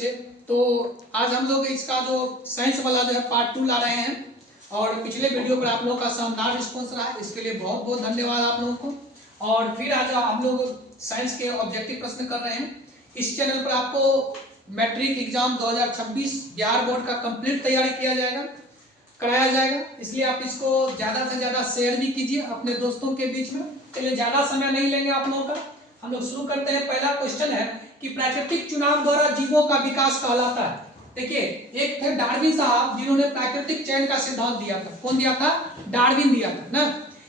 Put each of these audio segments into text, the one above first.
बच्चे। तो आज हम लोग इसका जो साइंस वाला जो है पार्ट 2 ला रहे हैं और पिछले वीडियो पर आप लोगों का शानदार रिस्पॉन्स रहा है, इसके लिए बहुत बहुत धन्यवाद आप लोगों को। और फिर आज हम लोग साइंस के ऑब्जेक्टिव प्रश्न कर रहे हैं। इस चैनल पर आपको मैट्रिक एग्जाम 2026 बिहार बोर्ड का कंप्लीट तैयारी कराया जाएगा, इसलिए आप इसको ज़्यादा से ज़्यादा शेयर भी कीजिए अपने दोस्तों के बीच में। चलिए ज़्यादा समय नहीं लेंगे आप लोगों का, हम लोग शुरू करते हैं। पहला क्वेश्चन है कि प्राकृतिक चुनाव द्वारा जीवों का विकास कहलाता है। देखिए, एक थे डार्विन साहब जिन्होंने प्राकृतिक चयन का सिद्धांत दिया था। कौन दिया था? डार्विन दिया था ना,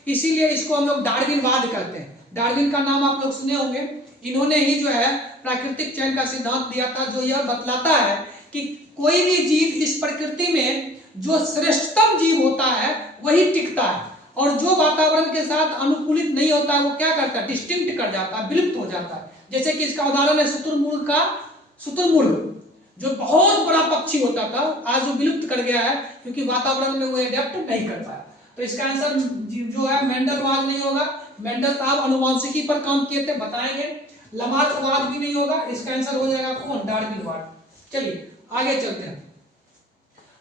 इसीलिए इसको हम लोग डार्विनवाद कहते हैं। डार्विन का नाम आप लोग सुने होंगे, इन्होंने ही जो है प्राकृतिक चयन का सिद्धांत दिया था, जो यह बतलाता है कि कोई भी जीव इस प्रकृति में जो श्रेष्ठतम जीव होता है वही टिकता है, और जो वातावरण के साथ अनुकूलित नहीं होता है वो क्या करता है? डिस्टिंक्ट कर जाता है, विलुप्त हो जाता है। जैसे कि इसका उदाहरण है शुतुरमुर्ग जो बहुत बड़ा पक्षी होता था, आज वो विलुप्त कर गया है क्योंकि वातावरण में वो एडेप्ट नहीं कर पाया। तो इसका आंसर जो है मेंडलवाद नहीं होगा। मेंडल साहब अनुवांशिकी पर काम किए थे, बताएंगे। लमार्कवाद भी नहीं होगा, इसका आंसर हो जाएगा कौन? डार्विनवाद। चलिए आगे चलते हैं।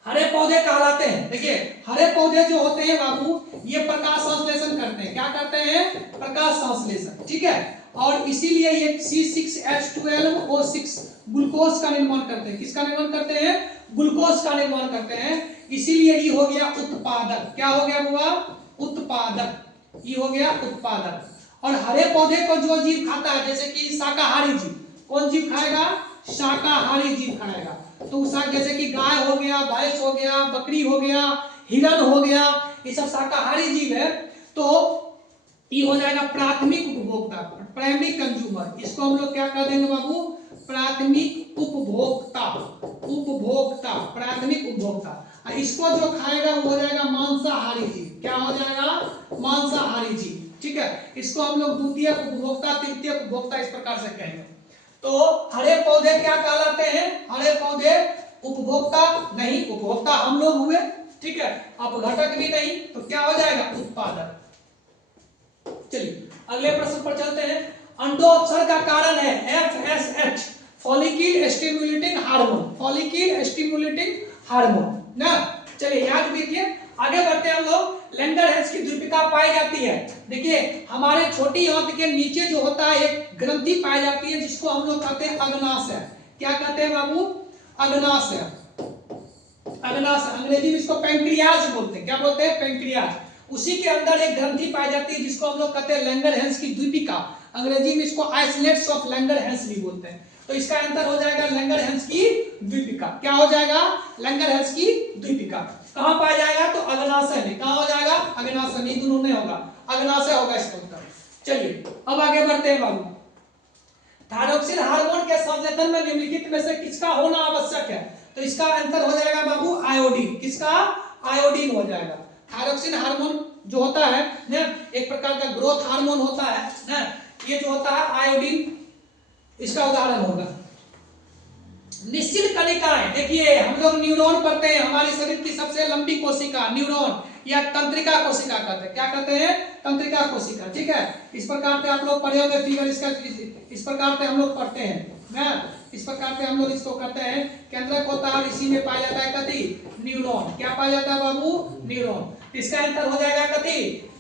हरे पौधे कहलाते हैं। देखिए, हरे पौधे जो होते हैं बाबू, ये प्रकाश संश्लेषण करते हैं। क्या करते हैं? प्रकाश संश्लेषण, ठीक है। और इसीलिए ये C6H12O6 ग्लूकोज का निर्माण करते हैं। किसका निर्माण करते हैं? ग्लूकोज का निर्माण करते हैं। इसीलिए ये हो गया उत्पादक। क्या हो गया बुआ? उत्पादक। ये हो गया उत्पादक। और हरे पौधे को जो जीव खाता है, जैसे कि शाकाहारी जीव, कौन जीव खाएगा? शाकाहारी जीव खाएगा। तो जैसे कि गाय हो गया, भैंस हो गया, बकरी हो गया, हिरण हो गया, ये सब शाकाहारी जीव है। तो ये हो जाएगा प्राथमिक उपभोक्ता, प्राइमरी कंज्यूमर। इसको हम लोग क्या कर देंगे बाबू? प्राथमिक उपभोक्ता। उपभोक्ता, प्राथमिक उपभोक्ता। इसको जो खाएगा वो हो जाएगा मांसाहारी जीव। क्या हो जाएगा? मांसाहारी जीव, ठीक है। इसको हम लोग द्वितीय उपभोक्ता, तृतीय उपभोक्ता इस प्रकार से कहेंगे। तो हरे पौधे क्या कहलाते हैं? हरे पौधे उपभोक्ता नहीं, उपभोक्ता हम लोग हुए, ठीक है। अपघटक भी नहीं, तो क्या हो जाएगा? उत्पादक। चलिए अगले प्रश्न पर चलते हैं। अंडोत्सर्ग का कारण है FSH, follicle stimulating hormone. Follicle stimulating hormone ना। चलिए याद कीजिए, आगे बढ़ते हैं हम लोग। लैंगरहैंस की द्वीपिका पाई जाती है। देखिए, हमारे छोटी आंत के नीचे जो होता है एक ग्रंथि पाई जाती है, जिसको हम लोग कहते हैं अग्नाशय। क्या कहते हैं बाबू? अग्नाशय। अग्नाशय, अंग्रेजी में इसको पैंक्रियाज बोलते हैं। क्या बोलते हैं? पैंक्रियाज। उसी के अंदर एक ग्रंथि पाई जाती है जिसको हम लोग कहते हैं लैंगरहैंस की द्वीपिका। अंग्रेजी में इसको आइसोलेट्स ऑफ लैंगरहैंस भी बोलते हैं। तो इसका आंसर हो जाएगा लैंगरहैंस की द्वीपिका। क्या हो जाएगा? लैंगरहैंस की द्वीपिका। कहां पाया जाएगा? तो अग्नाशय में। कहां हो जाएगा? अग्नाशय में। दोनों में होगा, अग्नाशय होगा इसका उत्तर। चलिए अब आगे बढ़ते हैं बाबू। थायरॉक्सिन हार्मोन के संश्लेषण में निम्नलिखित में से किसका होना आवश्यक है? तो इसका आंसर हो जाएगा बाबू आयोडीन। किसका? आयोडीन हो जाएगा। थायरॉक्सिन हार्मोन जो होता है ना, एक प्रकार का ग्रोथ हार्मोन होता है ना, ये जो होता है आयोडीन इसका उदाहरण होगा। निश्चित कणिकाएं, देखिए हम लोग न्यूरॉन पढ़ते हैं। हमारे शरीर की सबसे लंबी कोशिका न्यूरॉन या तंत्रिका कोशिका कहते हैं। क्या कहते हैं? तंत्रिका कोशिका, ठीक है। इस प्रकार से आप लोग पढ़े होंगे फिगर, इसका इस प्रकार से हम लोग पढ़ते हैं ना। इस प्रकार से हम लोग इसको करते हैं। केंद्रक होता है और इसी में पाया जाता है कथी? न्यूरॉन। क्या पाया जाता है बाबू? न्यूरॉन। इसका आंसर हो जाएगा कथी?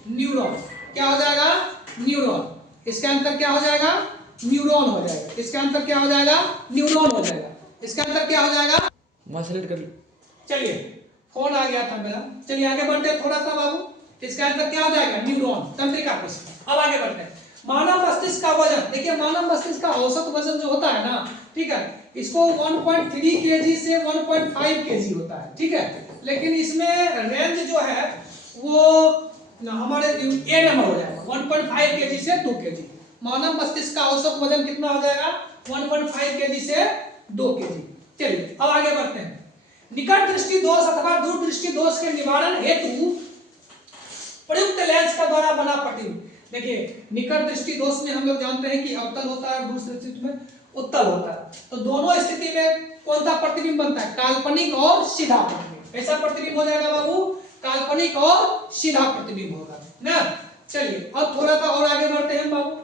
न्यूरॉन। क्या हो जाएगा? न्यूरॉन। इसका आंसर क्या हो जाएगा? न्यूरॉन हो जाएगा। इसका आंसर क्या हो जाएगा? न्यूरॉन हो जाएगा। इसका आंसर क्या हो जाएगा? मसलेट कर लो। चलिए फोन आ गया था मेरा। चलिए आगे बढ़ते हैं थोड़ा सा बाबू। इसका आंसर क्या हो जाएगा? न्यूरॉन, तंत्रिका कोशिका। अब आगे बढ़ते हैं। मानव मस्तिष्क का वजन, देखिए मानव मस्तिष्क का औसत वजन जो होता है ना, ठीक है, इसको 1.3 kg से 1.5 kg होता है, ठीक है। लेकिन इसमें रेंज जो है वो हमारे ए नंबर हो जाएगा 1.5 kg से 2 kg। मानव मस्तिष्क का औसत वजन कितना हो जाएगा? 1.5 kg से 2 kg। चलिए अब आगे बढ़ते हैं। निकट दृष्टि दोष अथवा दूर दृष्टि दोष के निवारण हेतु प्रयुक्त लेंस का द्वारा बना प्रतिबिंब। देखिए, निकट दृष्टि दोष में हम लोग जानते हैं कि अवतल होता है, दूर दृष्टि में उत्तल होता है। तो दोनों स्थिति में कौन सा प्रतिबिंब बनता है? काल्पनिक और सीधा प्रतिबिंब। कैसा प्रतिबिंब हो जाएगा बाबू? काल्पनिक और सीधा प्रतिबिंब होगा ना। चलिए अब थोड़ा सा और आगे बढ़ते हैं बाबू।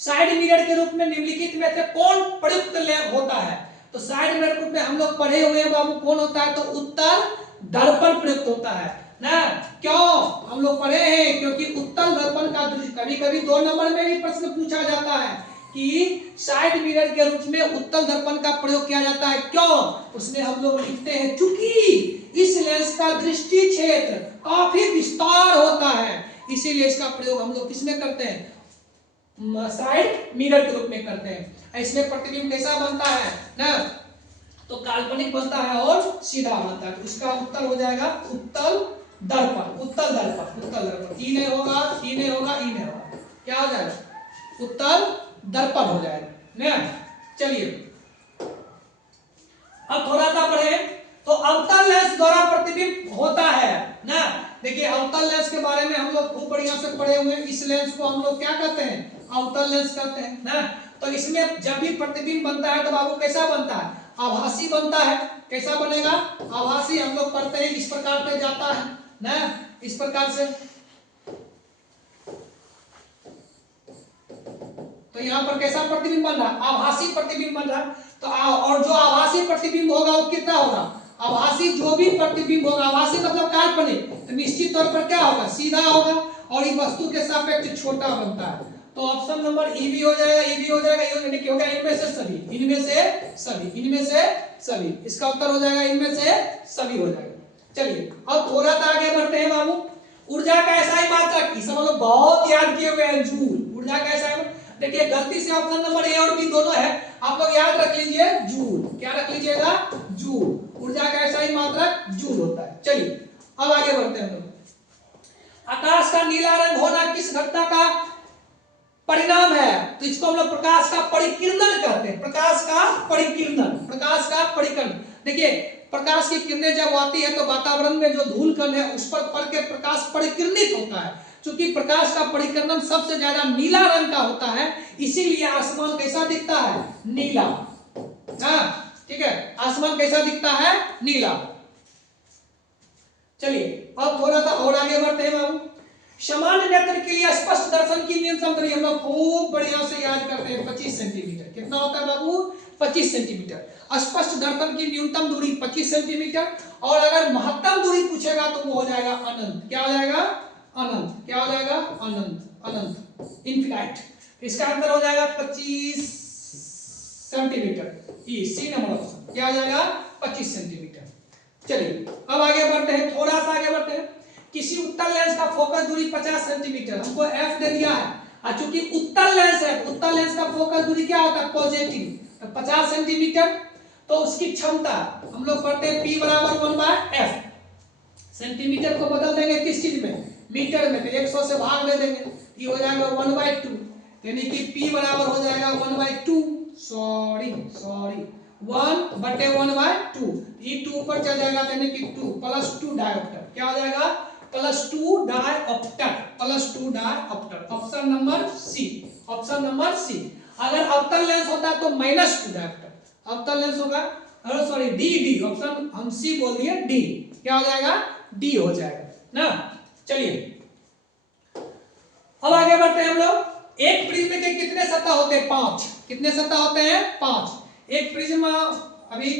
साइड मिरर के रूप में निम्नलिखित में से कौन प्रयुक्त होता है? तो साइड मिरर के रूप में हम लोग पढ़े हुए हैं बाबू, कौन होता है, तो उत्तल दर्पण प्रयुक्त होता है ना। क्यों हम लोग पढ़े हैं, क्योंकि उत्तल दर्पण का दृश्य कभी कभी 2 नंबर में भी प्रश्न पूछा जाता है कि साइड मिरर के रूप में उत्तल दर्पण का प्रयोग किया जाता है। क्यों, उसमें हम लोग लिखते हैं चूंकि इस लेंस का दृष्टि क्षेत्र काफी विस्तार होता है, इसीलिए इसका प्रयोग हम लोग किसमें करते हैं, साइड मिरर के रूप में करते हैं। इसमें प्रतिबिंब कैसा बनता है ना, तो काल्पनिक बनता है और सीधा बनता है। तो इसका उत्तर हो जाएगा उत्तल दर्पण, उत्तल दर्पण, उत्तल दर्पण। ई नहीं होगा, ई नहीं होगा, ई नहीं होगा, क्या हो जाएगा, उत्तल दर्पण हो जाएगा ना। चलिए अब थोड़ा सा पढ़े, तो अवतल लेंस द्वारा प्रतिबिंब होता है ना। देखिए अवतल लेंस के बारे में हम लोग खूब बढ़िया से पढ़े हुए हैं। इस लेंस को हम लोग क्या कहते हैं, अवतल लेंस कहते हैं ना। तो इसमें जब भी प्रतिबिंब बनता है तो बाबू कैसा बनता है, आभासी बनता है। कैसा बनेगा, आभासी। हम लोग पढ़ते हैं इस प्रकार से जाता है ना, इस प्रकार से। तो यहाँ पर कैसा प्रतिबिंब बन रहा है, आभासी प्रतिबिंब बन रहा है। तो और जो आभासी प्रतिबिंब होगा वो कितना होगा, आभासी जो भी प्रतिबिंब होगा, आभासी मतलब काल्पनिक, तो निश्चित तौर पर क्या होगा, सीधा होगा और ये वस्तु के सापेक्ष छोटा बनता है। तो ऑप्शन नंबर ई भी हो जाएगा, ई भी हो जाएगा, ये क्या होगा, इनमें से सभी, इनमें से सभी, इनमें से सभी। इसका उत्तर हो जाएगा इनमें से सभी हो जाएगा। चलिए अब थोड़ा सा आगे बढ़ते हैं बाबू। ऊर्जा का ऐसा ही मात्रक, इस हम लोग बहुत याद किए हुए हैं, जूल। ऊर्जा का ऐसा ही, देखिए गलती से ऑप्शन नंबर ए और बी दोनों है, आप लोग याद रख लीजिए जूल। क्या रख लीजिएगा, जूल। ऊर्जा का ऐसा ही मात्रक जूल होता है। चलिए अब आगे बढ़ते हैं हम लोग। आकाश का नीला रंग होना किस घटना का परिणाम है, तो इसको हम लोग प्रकाश का परिकिरणन कहते हैं। प्रकाश का परिकिरणन, प्रकाश का परिकिरण। देखिए प्रकाश की किरणें जब आती है तो वातावरण में जो धूल कण है उस पर पड़ के प्रकाश परिकिरणित होता है। क्योंकि प्रकाश का परिकिरणन सबसे ज्यादा नीला रंग का होता है, इसीलिए आसमान कैसा दिखता है, नीला। हाँ ठीक है, आसमान कैसा दिखता है, नीला। चलिए अब थोड़ा सा और आगे बढ़ते हैं बाबू। सामान्य नेत्र के लिए स्पष्ट दर्शन की न्यूनतम दूरी हम लोग खूब बढ़िया से याद करते हैं, 25 सेंटीमीटर। कितना होता है बाबू, 25 सेंटीमीटर। स्पष्ट दर्शन की न्यूनतम दूरी 25 सेंटीमीटर, और अगर महत्तम दूरी पूछेगा तो वो हो जाएगा अनंत। क्या हो जाएगा, अनंत। क्या हो जाएगा, अनंत, अनंत, इनफिनाइट। इसका आंसर हो जाएगा 25 सेंटीमीटर। ई सी नंबर ऑप्शन क्या हो जाएगा, 25 सेंटीमीटर। चलिए अब आगे बढ़ते हैं, थोड़ा सा आगे बढ़ते हैं। किसी उत्तल लेंस का फोकस दूरी 50 सेंटीमीटर, हमको एफ दे दिया है, और चूंकि उत्तल लेंस है, उत्तल लेंस का फोकस दूरी क्या होता है, पॉजिटिव, तो 50 सेंटीमीटर। तो उसकी क्षमता हम लोग पढ़ते हैं P बराबर 1/f। सेंटीमीटर को बदल देंगे किस चीज में, मीटर में, तो 100 से भाग दे देंगे, ये हो जाएगा 1/2, यानी कि P बराबर हो जाएगा 1/2, सॉरी 1/1/2। ये 2 ऊपर चल जाएगा, यानी कि 2 + 2 डायोप्टर। क्या हो जाएगा, +2 dioptre, +2 dioptre. Option number C, option number C. अगर अवतल लेंस होता है तो -2 डायोप्टर, अवतल लेंस होगा, अरे सॉरी डी, ऑप्शन हम सी बोल दिए, डी। क्या हो जाएगा, डी हो जाएगा ना। चलिए अब आगे बढ़ते हैं हम लोग। एक प्रिज्म के कितने सतह होते हैं, 5। कितने सतह होते हैं, 5। एक प्रिज्म, अभी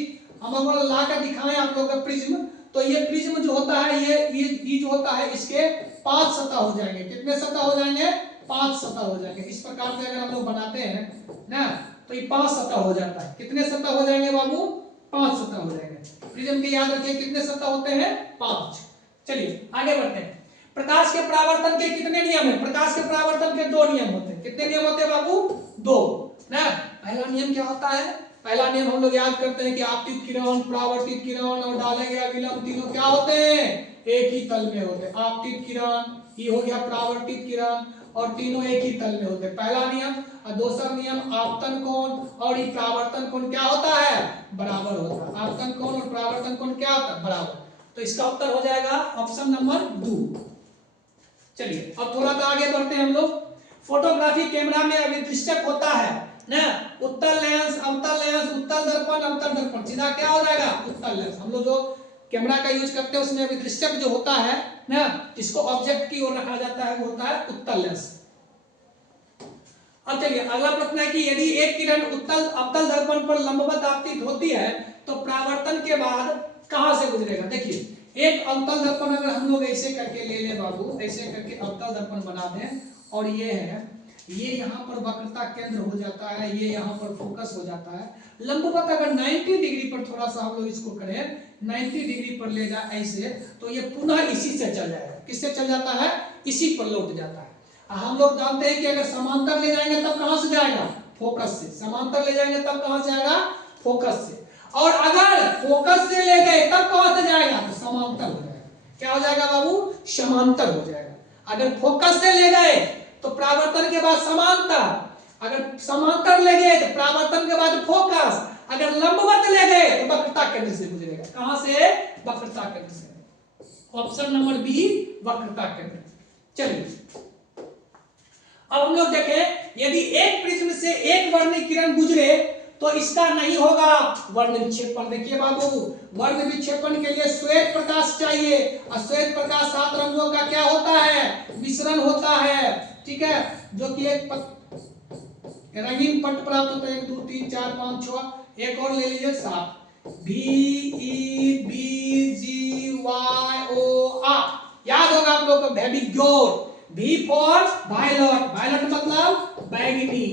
हम लोग ला कर दिखाएं आप लोग का प्रिज्म, तो ये प्रिज्म जो होता है, ये जो होता है, इसके 5 सतह हो जाएंगे। कितने सतह हो जाएंगे, 5 सतह हो जाएंगे। इस प्रकार से अगर हम लोग बनाते हैं ना, तो ये 5 सतह हो जाता है। कितने सतह हो जाएंगे बाबू, 5 सतह हो जाएंगे। प्रिज्म के याद रखिए कितने सतह होते हैं, 5। चलिए आगे बढ़ते हैं। प्रकाश के परावर्तन के कितने नियम है, प्रकाश के परावर्तन के 2 नियम होते हैं। कितने नियम होते हैं बाबू, 2 ना। पहला नियम क्या होता है, पहला नियम हम लोग याद करते हैं कि आपतित किरण, परावर्तित किरण और डाले गया विलंब तीनों क्या होते हैं, एक ही तल में होते हैं। आपतित किरण, ये हो गया परावर्तित किरण, और तीनों एक ही तल में होते हैं, पहला नियम। और दूसरा नियम, आपतन कोण और ये परावर्तन कोण क्या होता है, बराबर होता है। आपतन कोण और परावर्तन कोण क्या होता है, बराबर। तो इसका उत्तर हो जाएगा ऑप्शन नंबर 2। चलिए अब थोड़ा सा आगे बढ़ते हैं हम लोग। फोटोग्राफी कैमरा में अभिदृश्यक होता है ना, उत्तल लेंस, अवतल लेंस, उत्तल दर्पण, अवतल दर्पण। सीधा क्या हो जाएगा, उत्तल लेंस। हम लोग जो कैमरा का यूज करते हैं उसमें अभिदृश्यक जो होता है ना, जिसको ऑब्जेक्ट की ओर रखा जाता है, वो होता है उत्तल लेंस। अब चलिए अगला प्रश्न है कि यदि एक किरण उत्तल अवतल दर्पण पर लंबवत आपतित होती है तो परावर्तन के बाद कहां से गुजरेगा। देखिए एक अवतल दर्पण अगर हम लोग ऐसे करके ले ले बाबू, ऐसे करके अवतल दर्पण बना दें और ये है, ये यहाँ पर वक्रता केंद्र हो जाता है, ये यहाँ पर फोकस हो जाता है। लंबवत अगर 90 डिग्री पर थोड़ा सा हम लोग इसको करें, 90 डिग्री पर ले जाए ऐसे, तो ये पुनः इसी से चल जाएगा। किससे चल जाता है? इसी पर लौट जाता है। हम लोग जानते हैं कि अगर समांतर ले जाएंगे तब कहां से जाएगा? फोकस से। समांतर ले जाएंगे तब कहां से आएगा? फोकस से। और अगर फोकस से ले गए तब कहां से जाएगा? तो समांतर हो जाएगा। क्या हो जाएगा बाबू? समांतर हो जाएगा। अगर फोकस से ले गए तो परावर्तन के बाद समांतर, अगर समांतर ले गए तो परावर्तन के बाद फोकस, अगर लंबवत ले गए तो वक्रता केंद्र से गुजरेगा। कहां से? वक्रता केंद्र से। ऑप्शन नंबर बी वक्रता केंद्र। चलिए अब हम लोग देखें, यदि एक प्रिज्म से एक वर्णित किरण गुजरे तो इसका नहीं होगा वर्ण विक्षेपण। देखिए बाबू, वर्ण विक्षेपण के लिए श्वेत प्रकाश चाहिए और श्वेत प्रकाश 7 रंगों का क्या होता है? मिश्रण होता है। ठीक है, जो कि एक रंगीन पट प्राप्त होता है। 1 2 3 4 5 6, एक और ले लीजिए 7। VE BGYO याद होगा आप लोग को। Very V for violet, violet मतलब बैगनी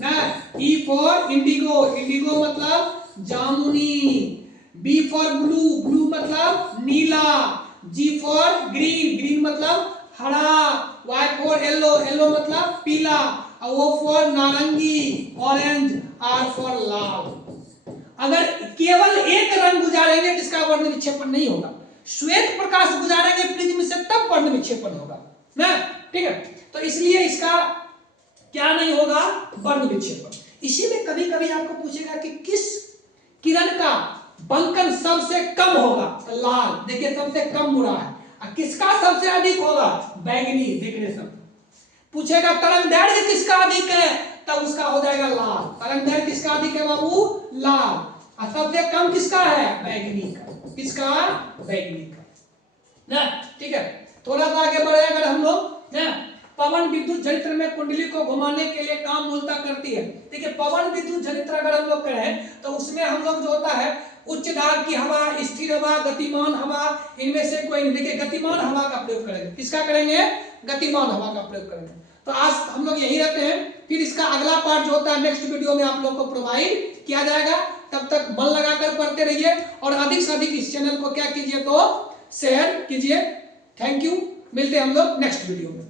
ना। E फॉर इंडिगो, इंडिगो मतलब जामुनी। B फॉर ब्लू, ब्लू मतलब नीला। G फॉर ग्रीन, ग्रीन मतलब हरा। Y फॉर येलो, येलो मतलब पीला। और O फॉर नारंगी, ऑरेंज। R फॉर लाल। अगर केवल एक रंग गुजारेंगे तो इसका वर्ण विक्षेपण नहीं होगा। श्वेत प्रकाश गुजारेंगे प्रिज्म से तब वर्ण विक्षेपण होगा ना। ठीक है, तो इसलिए इसका क्या नहीं होगा? वर्ण विक्षेपण। इसी में कभी कभी आपको पूछेगा कि किस किरण का बंकन सबसे कम होगा? तो लाल, देखिए सबसे कम मुड़ा है। और किसका सबसे अधिक होगा? बैगनी। देखिए सब पूछेगा तरंग दैर्घ्य किसका अधिक है, तब उसका हो जाएगा लाल। तरंग दैर्घ्य किसका अधिक है बाबू? लाल। और सबसे कम किसका है? बैगनी का। किसका? बैगनी का ना। ठीक है, थोड़ा सा आगे बढ़े अगर हम लोग ना, पवन विद्युत जनित्र में कुंडली को घुमाने के लिए काम मूलतः करती है। देखिए पवन विद्युत जनित्र अगर हम लोग करें तो उसमें हम लोग जो होता है उच्च दाब की हवा, स्थिर हवा, गतिमान हवा, इनमें से कोई नहीं। देखिए गतिमान हवा का प्रयोग करेंगे। किसका करेंगे? गतिमान हवा का प्रयोग करेंगे। तो आज हम लोग यही रहते हैं, फिर इसका अगला पार्ट जो होता है नेक्स्ट वीडियो में आप लोग को प्रोवाइड किया जाएगा। तब तक मन लगाकर पढ़ते रहिए और अधिक से अधिक इस चैनल को क्या कीजिए तो शेयर कीजिए। थैंक यू, मिलते हैं हम लोग नेक्स्ट वीडियो में।